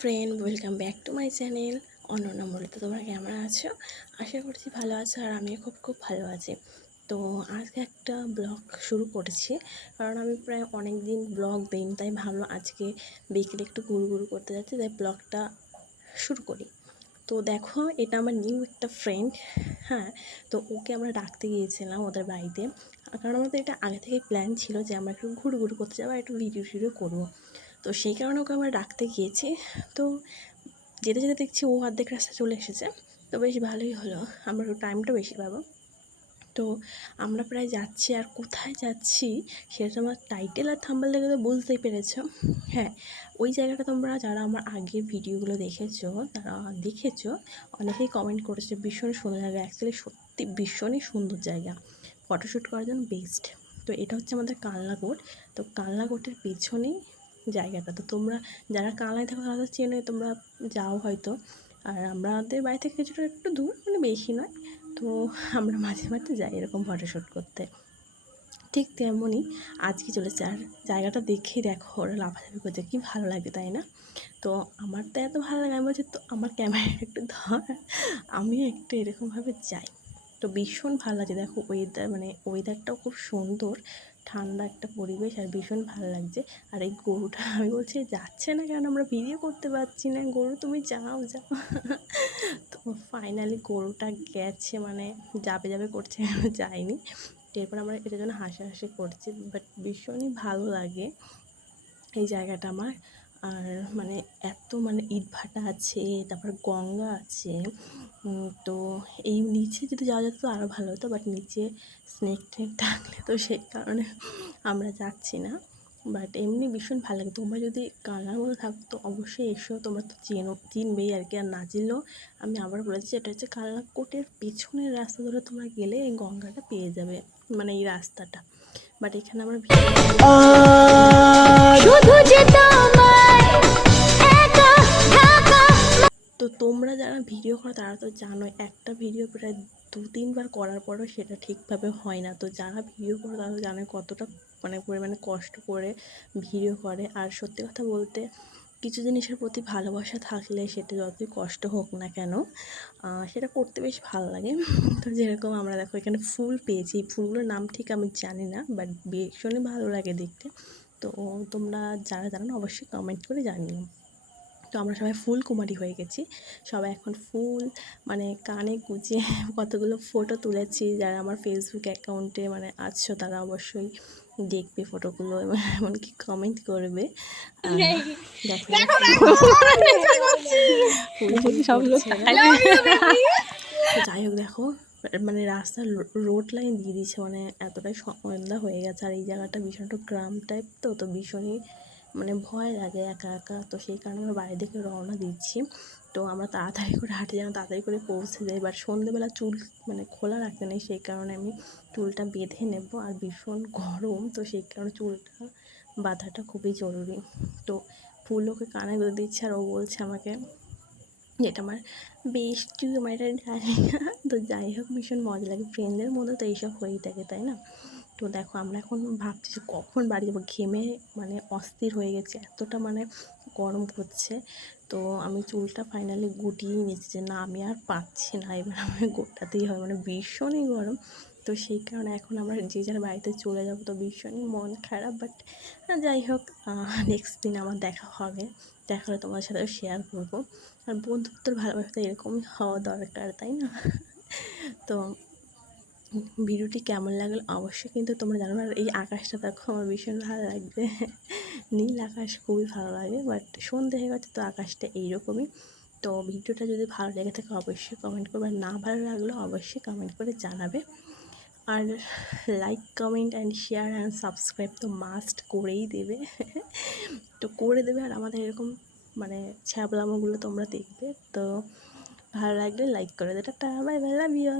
Friend, welcome back to my channel Ananya Mallick. তো তোমরা কেমন আছো? আশা করছি ভালো আছো, আর আমিও খুব ভালো আছি। তো আজকে একটা ব্লগ শুরু করেছি, কারণ আমি প্রায় অনেক দিন ব্লগ দিইনি, তাই ভাবলাম আজকে বিকেলে একটু ঘুরু করতে যাচ্ছি, তাই ব্লগটা শুরু করি। তো দেখো, এটা আমার নিউ একটা ফ্রেন্ড। হ্যাঁ, তো ওকে আমরা ডাকতে গিয়েছিলাম ওদের বাড়িতে, কারণ আমাদের এটা আগে থেকে প্ল্যান ছিল যে আমরা একটু ঘুরু করতে যাবো, একটু ভিডিও করবো। তো সেই কারণে ওকে আমরা ডাকতে গিয়েছি। তো যেতে যেতে দেখছি ও অর্ধেক রাস্তা চলে এসেছে। তো বেশ ভালোই হলো, আমরা একটু টাইমটা বেশি পাবো। তো আমরা প্রায় যাচ্ছি, আর কোথায় যাচ্ছি সেটা আমার টাইটেল আর থাম্বনেল দেখে তো বুঝতেই পেরেছো। হ্যাঁ, ওই জায়গাটা তোমরা যারা আমার আগের ভিডিওগুলো দেখেছো তারা দেখেছো, অনেকেই কমেন্ট করেছে ভীষণ সুন্দর জায়গা। অ্যাকচুয়ালি সত্যি ভীষণই সুন্দর জায়গা, ফটোশ্যুট করার জন্য বেস্ট। তো এটা হচ্ছে আমাদের কালনাকোট। তো কালনাকোটের পেছনেই জায়গাটা। তো তোমরা যারা কালনায় থাকো তারা তো চেনো, তোমরা যাও হয়তো। আর আমাদের বাড়ি থেকে কিছুটা একটু দূর, মানে বেশি নয়। তো আমরা মাঝে মাঝে যাই এরকম ফটোশ্যুট করতে। ঠিক তেমনই আজকে চলেছে, আর জায়গাটা দেখে দেখো ওরা লাফালাফি করছে, কী ভালো লাগে তাই না? তো আমার তো এত ভালো লাগে, আমি বলছি তো আমার ক্যামেরা একটু ধর, আমিও একটু এরকমভাবে যাই। তো ভীষণ ভালো লাগছে, দেখো ওয়েদার, মানে ওয়েদারটাও খুব সুন্দর, ঠান্ডা একটা পরিবেশ, আর ভীষণ ভালো লাগছে। আর এই গরুটা আমি বলছি যাচ্ছে না কেন, আমরা ভিডিও করতে পারছি না, গরু তুমি যাও যাও। তো ফাইনালি গরুটা গেছে, মানে যাবে করছে, যায়নি। এরপর আমরা এটার জন্য হাসাহাসি করছি, বাট ভীষণই ভালো লাগে এই জায়গাটা আমার। আর মানে এত মানে ইটভাটা আছে, তারপর গঙ্গা আছে। তো এই নিচে যদি যাওয়া যেত তো আরও ভালো হতো, বাট নিচে স্নেক টেক থাকলে, তো সেই কারণে আমরা যাচ্ছি না। বাট এমনি ভীষণ ভালো লাগে। তোমরা যদি কালার মধ্যে থাকো তো অবশ্যই এসো, তোমরা তো চিনবেই আর কি। আর না চিনলেও আমি আবার বলেছি, এটা হচ্ছে কালনাকোটের পেছনের রাস্তা ধরে তোমরা গেলে এই গঙ্গাটা পেয়ে যাবে, মানে এই রাস্তাটা। বাট এখানে আমরা তো তোমরা যারা ভিডিও করো তারা তো জানো, একটা ভিডিও প্রায় 2-3 বার করার পরও সেটা ঠিকভাবে হয় না। তো যারা ভিডিও করো তারা তো জানে কতটা মানে পরিমাণে কষ্ট করে ভিডিও করে। আর সত্যি কথা বলতে, কিছু জিনিসের প্রতি ভালোবাসা থাকলে সেটা যতই কষ্ট হোক না কেন, সেটা করতে বেশ ভালো লাগে। তো যেরকম আমরা দেখো এখানে ফুল পেয়েছি, এই ফুলগুলোর নাম ঠিক আমি জানি না, বাট ভীষণই ভালো লাগে দেখতে। তো তোমরা যারা জানো না অবশ্যই কমেন্ট করে জানিও। তো আমরা সবাই ফুলকুমারী হয়ে গেছি, সবাই এখন ফুল মানে কানে গুঁজে কতগুলো ফটো তুলেছি। যারা আমার ফেসবুক অ্যাকাউন্টে মানে আছো তারা অবশ্যই দেখবে ফটোগুলো, এমনকি কমেন্ট করবে। দেখো যাই হোক, দেখো মানে রাস্তার রোড লাইন দিয়ে দিচ্ছে, মানে এতটাই সন্ধ্যা হয়ে গেছে। আর এই জায়গাটা ভীষণ একটু গ্রাম টাইপ, তো ভীষণই মানে ভয় লাগে একা একা। তো সেই কারণে আমরা বাইরে থেকে রওনা দিচ্ছি। তো আমরা তাড়াতাড়ি করে হাঁটে যেন তাড়াতাড়ি করে পৌঁছে যাই। এবার সন্ধ্যেবেলা চুল মানে খোলা রাখতে নেই, সেই কারণে আমি চুলটা বেঁধে নেব। আর ভীষণ গরম, তো সেই কারণে চুলটা বাঁধাটা খুবই জরুরি। তো ফুল ওকে কানে গুঁজে দিচ্ছে, আর ও বলছে আমাকে যেটা আমার বেশ আমার এটা ডালিয়া। তো যাই হোক, ভীষণ মজা লাগে, ফ্রেন্ডদের মধ্যে তো এইসব হয়েই থাকে তাই না? তো দেখো আমরা এখন ভাবছি যে কখন বাড়ি যাবো, ঘেমে মানে অস্থির হয়ে গেছে, এতটা মানে গরম করছে। তো আমি চুলটা ফাইনালি গুটিয়ে নিয়েছি যে না, আমি আর পাচ্ছি না, এবার আমাকে গোটাতেই হবে, মানে ভীষণই গরম। তো সেই কারণে এখন আমরা যে যার বাড়িতে চলে যাবো। তো ভীষণই মন খারাপ, বাট যাই হোক, নেক্সট দিন আমার দেখা হবে, দেখা হলে তোমাদের সাথেও শেয়ার করবো। আর বন্ধুত্বর ভালোবাসা এরকমই হওয়া দরকার তাই না? তো ভিডিওটি কেমন লাগলো অবশ্যই কিন্তু তোমরা জানো। আর এই আকাশটা দেখো, আমার ভীষণ ভালো লাগবে, নীল আকাশ খুবই ভালো লাগে। বাট সন্ধে হয়ে গেছে, তো আকাশটা এইরকমই। তো ভিডিওটা যদি ভালো লেগে থাকে অবশ্যই কমেন্ট করবে, আর না ভালো লাগলেও অবশ্যই কমেন্ট করে জানাবে। আর like, comment and share and subscribe তো মাস্ট করেই দেবে। তো করে দেবে, আর আমাদের এরকম মানে ছ্যাবলামোগুলো তোমরা দেখবে। তো ভালো লাগলে লাইক করে দেবে। Tata, bye bye, love you.